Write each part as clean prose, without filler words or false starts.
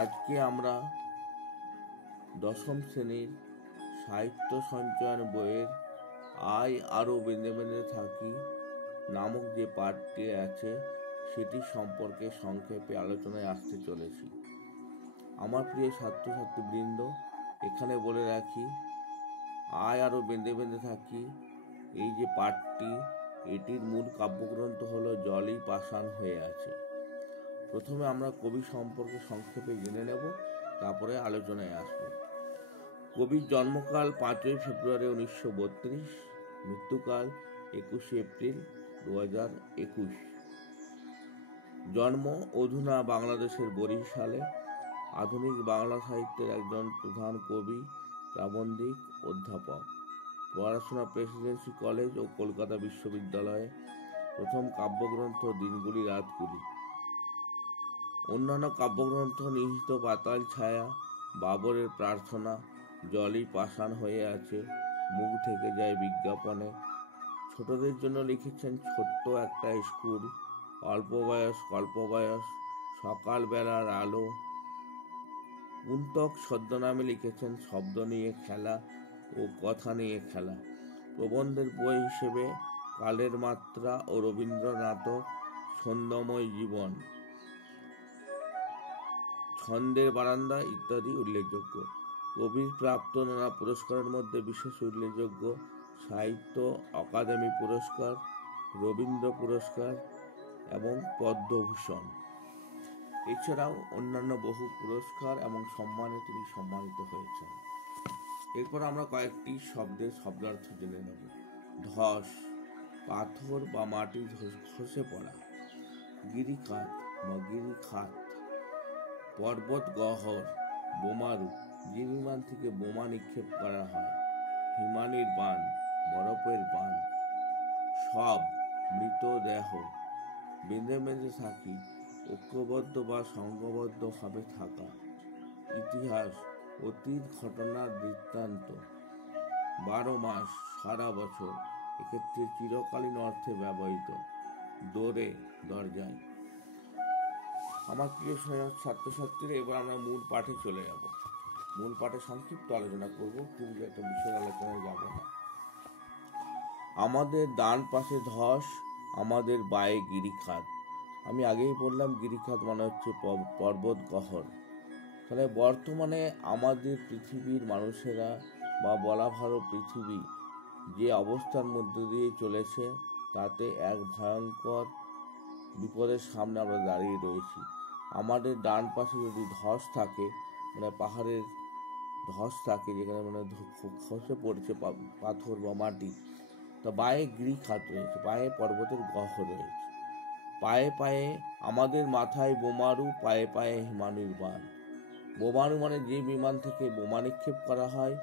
আজকে আমরা দশম শ্রেণীর সাহিত্য সঞ্চয়ন বইয়ের আয় আরও বেঁধে বেঁধে থাকি নামক যে পাঠটি আছে সেটি সম্পর্কে সংক্ষেপে আলোচনায় আসতে চলেছি। আমার প্রিয় ছাত্রছাত্রীবৃন্দ, এখানে বলে রাখি, আয় আরও বেঁধে বেঁধে থাকি এই যে পাঠটি, এটির মূল কাব্যগ্রন্থ হলো জলই পাষাণ হয়ে আছে। প্রথমে আমরা কবি সম্পর্কে সংক্ষেপে জেনে নেব, তারপরে আলোচনায় আসব। কবির জন্মকাল 5ই ফেব্রুয়ারি 1932, মৃত্যুকাল 21 এপ্রিল 2021। জন্ম অধুনা বাংলাদেশের বরিশালে। আধুনিক বাংলা সাহিত্যের একজন প্রধান কবি, প্রাবন্ধিক, অধ্যাপক। পড়াশোনা প্রেসিডেন্সি কলেজ ও কলকাতা বিশ্ববিদ্যালয়ে। প্রথম কাব্যগ্রন্থ দিনগুলি রাতগুলি। অন্যান্য কাব্যগ্রন্থ নিহিত পাতাল ছায়া, বাবরের প্রার্থনা, জলই পাষাণ হয়ে আছে, মুখ থেকে যায় বিজ্ঞাপনে। ছোটদের জন্য লিখেছেন ছোট্ট একটা স্কুল, অল্প বয়স কল্প বয়স, সকালবেলার আলো। কুন্তক ছদ্মনামে লিখেছেন শব্দ নিয়ে খেলা ও কথা নিয়ে খেলা। প্রবন্ধের বই হিসেবে কালের মাত্রা ও রবীন্দ্র নাটক ছন্দময় জীবন, ছন্দের বারান্দা ইত্যাদি উল্লেখযোগ্য। কবির প্রাপ্ত নানা পুরস্কারের মধ্যে বিশেষ উল্লেখযোগ্য সাহিত্য অকাদেমি পুরস্কার, রবীন্দ্র পুরস্কার এবং পদ্মভূষণ। এছাড়াও অন্যান্য বহু পুরস্কার এবং সম্মানে তিনি সম্মানিত হয়েছেন। এরপর আমরা কয়েকটি শব্দের শব্দার্থ জেনে নেব। ধস, পাথর বা মাটি খসে পড়া। গিরিখাত বা গিরিখাত, পর্বত গহ্বর, বোমারু, যে বিমান থেকে বোমা নিক্ষেপ করা হয়। হিমানির বান, বরফের বান। সব, মৃতদেহ। বেঁধে বেঁধে থাকি, ঐক্যবদ্ধ বা সংঘবদ্ধভাবে থাকা। ইতিহাস, অতীত ঘটনার বৃত্তান্ত। 12 মাস, সারা বছর, এক্ষেত্রে চিরকালীন অর্থে ব্যবহৃত। দোরে, দরজায়। আমার প্রিয় ছাত্রছাত্রীরা, এবার আমরা মূল পাঠে চলে যাব। মূল পাঠে সংক্ষিপ্ত আলোচনা করব, খুব একটা বিশাল আলোচনায় যাব না। আমাদের ডান পাশে ধস, আমাদের বায়ে গিরিখাত। আমি আগেই বললাম গিরিখাত মানে হচ্ছে পর্বত গহ্বর। তাহলে বর্তমানে আমাদের পৃথিবীর মানুষেরা, বা বলা ভালো পৃথিবী যে অবস্থার মধ্যে দিয়ে চলেছে, তাতে এক ভয়ঙ্কর বিপদের সামনে আমরা দাঁড়িয়ে রয়েছি। আমাদের ডান পাশে যদি ধস থাকে, মানে পাহাড়ের ধস থাকে, যেখানে মানে খসে পড়ছে পাথর বা মাটি, তা বায়ে গিরিখাত রয়েছে, বায়ে পর্বতের গহ্বর রয়েছে। পায়ে পায়ে আমাদের মাথায় বোমারু, পায়ে পায়ে হিমানির বান। বোমারু মানে যে বিমান থেকে বোমা নিক্ষেপ করা হয়,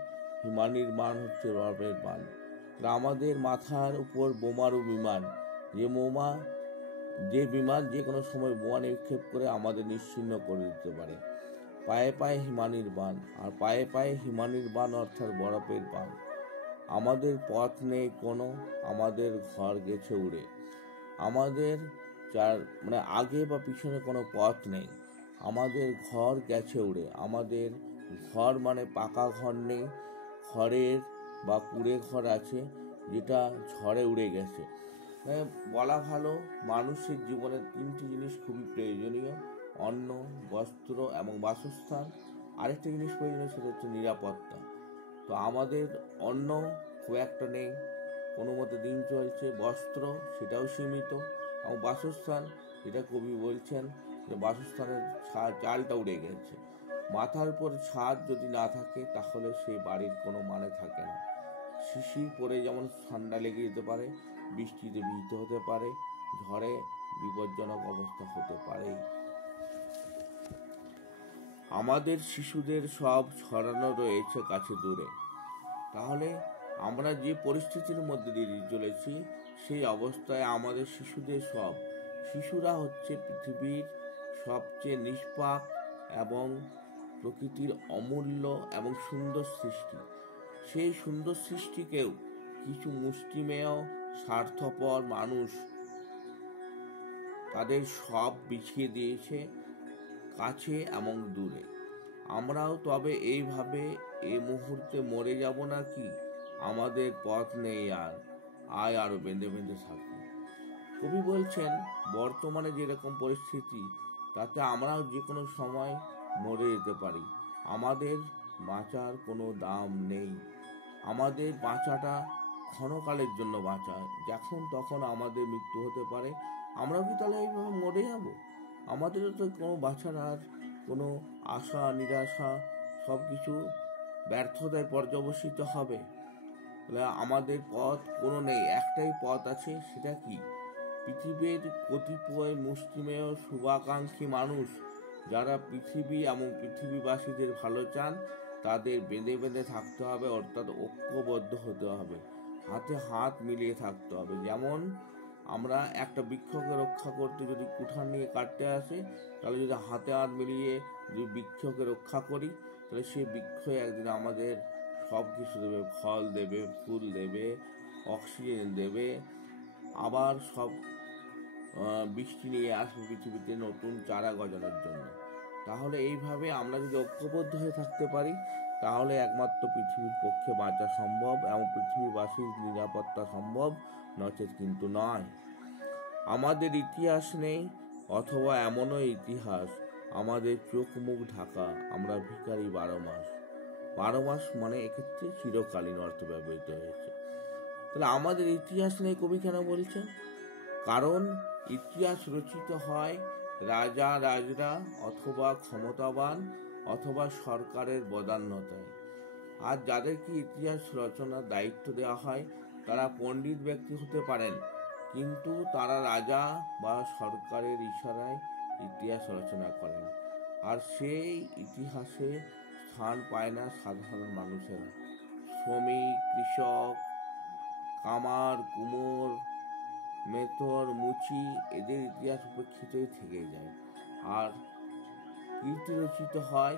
হিমানির বান হচ্ছে বরফের বান। আমাদের মাথার উপর বোমারু বিমান, যে বিমান যে কোনো সময় বোমা নিক্ষেপ করে আমাদের নিশ্চিহ্ন করে দিতে পারে। পায়ে পায়ে হিমানির বান, আর পায়ে পায়ে হিমানির বান অর্থাৎ বরফের বান। আমাদের পথ নেই কোনো, আমাদের ঘর গেছে উড়ে। আমাদের মানে আগে বা পিছনে কোনো পথ নেই, আমাদের ঘর গেছে উড়ে। আমাদের ঘর মানে পাকা ঘর নেই, খড়ের বা কুড়ে ঘর আছে, যেটা ঝড়ে উড়ে গেছে। বলা ভালো, মানুষের জীবনে 3টি জিনিস খুবই প্রয়োজনীয়: অন্ন, বস্ত্র এবং বাসস্থান। আরেকটা জিনিস প্রয়োজনীয়, সেটা হচ্ছে নিরাপত্তা। তো আমাদের অন্ন খুব একটা নেই, কোনো মতে দিন চলছে। বস্ত্র, সেটাও সীমিত। এবং বাসস্থান, যেটা কবি বলছেন যে বাসস্থানের চালটা উড়ে গেছে। মাথার উপর ছাদ যদি না থাকে, তাহলে সেই বাড়ির কোনো মানে থাকে না। শিশির পরে যেমন ঠান্ডা লেগে যেতে পারে, বৃষ্টিতে ভিজতে হতে পারে, ঝড়ে বিপজ্জনক অবস্থা হতে পারে। আমাদের শিশুদের সব ছড়ানো রয়েছে কাছে দূরে। তাহলে আমরা যে পরিস্থিতির মধ্যে দিয়ে চলেছি, সেই অবস্থায় আমাদের শিশুদের সব। শিশুরা হচ্ছে পৃথিবীর সবচেয়ে নিষ্পাপ এবং প্রকৃতির অমূল্য এবং সুন্দর সৃষ্টি। সেই সুন্দর সৃষ্টিকেও কিছু মুষ্টিমেয় স্বার্থপর মানুষ তাদের সব বিছিয়ে দিয়েছে কাছে এবং দূরে। আমরাও তবে এইভাবে এই মুহূর্তে মরে যাব নাকি? আমাদের পথ নেই আর, আয় আরো বেঁধে বেঁধে থাকি। কবি বলছেন বর্তমানে যেরকম পরিস্থিতি, তাতে আমরাও যে কোনো সময় মরে যেতে পারি। আমাদের বাঁচার কোনো দাম নেই। আমাদের বাঁচাটা ক্ষণকালের জন্য বাঁচা, যখন তখন আমাদের মৃত্যু হতে পারে। আমরাও কি তাহলে এইভাবে মরে যাব? আমাদেরও তো কোনো বাঁচার আর কোনো আশা নিরাশা সব কিছু ব্যর্থতায় পর্যবসিত হবে। আমাদের পথ কোনো নেই, একটাই পথ আছে, সেটা কি? পৃথিবীর কতিপয় মুষ্টিমেয় শুভাকাঙ্ক্ষী মানুষ যারা পৃথিবী এবং পৃথিবীবাসীদের ভালো চান, তাদের বেঁধে বেঁধে থাকতে হবে, অর্থাৎ ঐক্যবদ্ধ হতে হবে, হাতে হাত মিলিয়ে থাকতে হবে। যেমন আমরা একটা বৃক্ষকে রক্ষা করতে যদি কুঠার নিয়ে কাটতে আসে, তাহলে যদি হাতে হাত মিলিয়ে যদি বৃক্ষকে রক্ষা করি, তাহলে সেই বৃক্ষ একদিন আমাদের সব কিছু দেবে, ফল দেবে, ফুল দেবে, অক্সিজেন দেবে, আবার সব বৃষ্টি নিয়ে আসবে পৃথিবীতে নতুন চারা গজানোর জন্য। তাহলে এইভাবে আমরা যদি ঐক্যবদ্ধ হয়ে থাকতে পারি, তাহলে একমাত্র পৃথিবীর পক্ষে বাঁচা সম্ভব এবং পৃথিবীবাসীর নিরাপত্তা সম্ভব, নচেত কিন্তু নয়। আমাদের ইতিহাস নেই, অথবা এমনও ইতিহাস আমাদের চোখ মুখ ঢাকা, আমরা ভিখারি 12 মাস। 12 মাস মানে এক্ষেত্রে চিরকালীন অর্থ ব্যবহৃত হয়েছে। তাহলে আমাদের ইতিহাস নেই কবি কেন বলছেন? কারণ ইতিহাস রচিত হয় রাজা রাজরা অথবা ক্ষমতাবান অথবা সরকারের বদান্যতায়। আর যাদেরকে ইতিহাস রচনার দায়িত্ব দেওয়া হয়, তারা পণ্ডিত ব্যক্তি হতে পারেন, কিন্তু তারা রাজা বা সরকারের ইশারায় ইতিহাস রচনা করেন। আর সেই ইতিহাসে স্থান পায় না সাধারণ মানুষেরা। শ্রমিক, কৃষক, কামার, কুমোর, মেথর, মুচি, এদের ইতিহাস উপেক্ষিতই থেকে যায়। আর কীর্তি রচিত হয়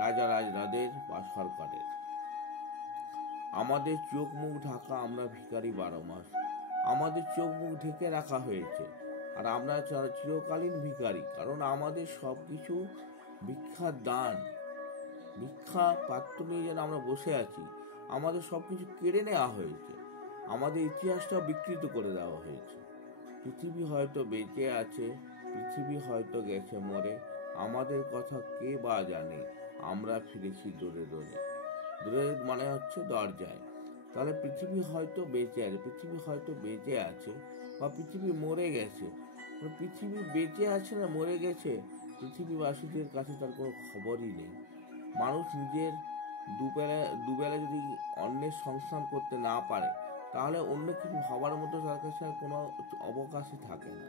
রাজা রাজরাদের বা সরকারের। আমাদের চোখ মুখ ঢাকা, আমরা ভিখারি 12 মাস। আমাদের চোখ মুখ ঢেকে রাখা হয়েছে, আর আমরা চিরকালীন ভিখারি। কারণ আমাদের সব কিছু ভিক্ষার দান, ভিক্ষা পাত্র নিয়ে যেন আমরা বসে আছি। আমাদের সব কিছু কেড়ে নেওয়া হয়েছে, আমাদের ইতিহাসটা বিকৃত করে দেওয়া হয়েছে। পৃথিবী হয়তো বেঁচে আছে, পৃথিবী হয়তো গেছে মরে, আমাদের কথা কে বা জানে। আমরা ফিরেছি দূরে দূরে। দূরে মানে হচ্ছে দরজায়। তাহলে পৃথিবী হয়তো বেঁচে আছে, পৃথিবী হয়তো বেঁচে আছে, বা পৃথিবী মরে গেছে। পৃথিবী বেঁচে আছে না মরে গেছে, পৃথিবীবাসীদের কাছে তার কোনো খবরই নেই। মানুষ নিজের দুবেলা যদি অন্যের সংস্থান করতে না পারে, তাহলে অন্য কিছু ভাবার মতো তার কাছে আর কোনো অবকাশই থাকে না।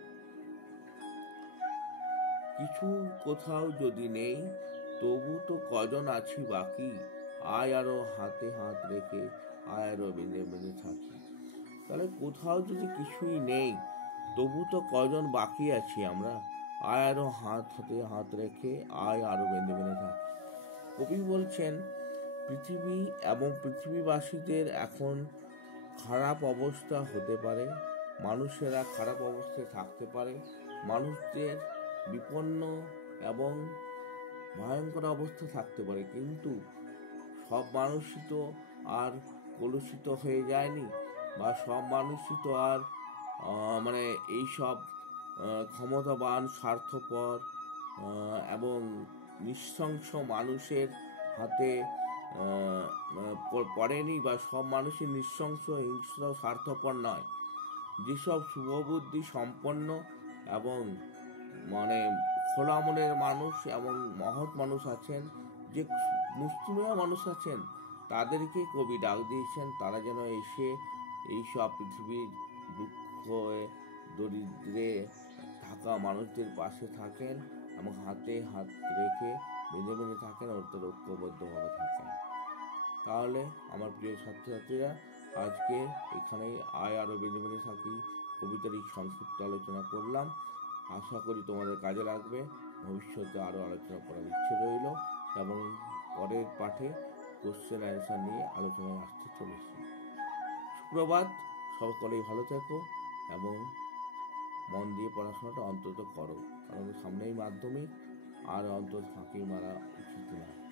কিছু কোথাও যদি নেই, তবু তো কজন আছি বাকি, আয় আরো হাতে হাত রেখে, আয় আরো বেঁধে বেঁধে থাকি। তাহলে কোথাও যদি কিছুই নেই, তবু তো কজন বাকি আছি আমরা, আয় আরো হাতে হাত রেখে, আয় আরো বেঁধে বেঁধে থাকি। কবি বলছেন পৃথিবী এবং পৃথিবীবাসীদের এখন খারাপ অবস্থা হতে পারে, মানুষেরা খারাপ অবস্থায় থাকতে পারে, মানুষদের বিপন্ন এবং ভয়ঙ্কর অবস্থা থাকতে পারে, কিন্তু সব মানুষই তো আর কলুষিত হয়ে যায়নি, বা সব মানুষই তো আর মানে এইসব ক্ষমতাবান, স্বার্থপর এবং নৃশংস মানুষের হাতে পড়েনি, বা সব মানুষই নৃশংস, হিংস্র, স্বার্থপর নয়। যেসব শুভবুদ্ধি সম্পন্ন এবং মানে খোলা মনের মানুষ এবং মহৎ মানুষ আছেন, যে মুষ্টিমেয় মানুষ আছেন, তাদেরকে কবি ডাক দিয়েছেন, তারা যেন এসে এইসব পৃথিবীর দুঃখ দরিদ্রে থাকা মানুষদের পাশে থাকেন এবং হাতে হাত রেখে বেঁধে বেঁধে থাকেন, অর্থাৎ ঐক্যবদ্ধভাবে থাকেন। তাহলে আমার প্রিয় ছাত্রছাত্রীরা, আজকে এখানেই আয় আরো বেঁধে বেঁধে থাকি কবিতার এই সংক্ষিপ্ত আলোচনা করলাম। আশা করি তোমাদের কাজে লাগবে। ভবিষ্যতে আরও আলোচনা করার ইচ্ছে রইল, এবং পরের পাঠে কোশ্চেন অ্যান্সার নিয়ে আলোচনায় আসতে চলেছি। সুপ্রভাত, সকলেই ভালো থেকো এবং মন দিয়ে পড়াশোনাটা অন্তত করো, কারণ সামনেই মাধ্যমিক। আর অন্তর ফাঁকি মারা উচিত নয়।